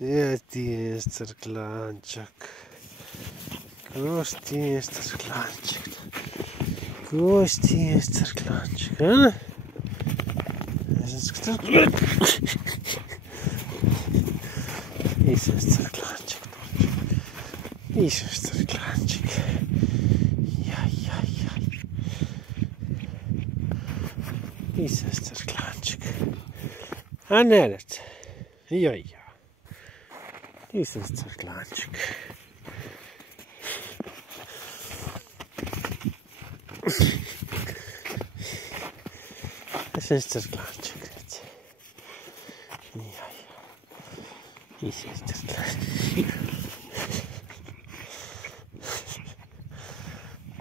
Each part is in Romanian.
Jeti Esterklančak. Kosti Esterklančak. Kosti Esterklančak, a? Is Esterklančak. Is Esterklančak. Jaj. Is Esterklančak. A nerad. Jaj. Is Esterklančak. Is Esterklančak. Jaj. Is Esterklančak.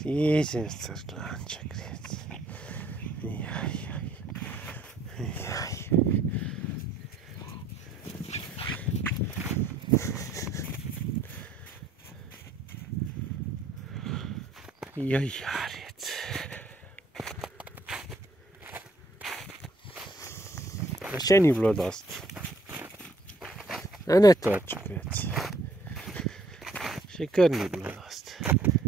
Is Esterklančak. Jaj. Jaj, Jared. Še ni bilo dosti. A ne točk več. Še kar ni bilo dosti.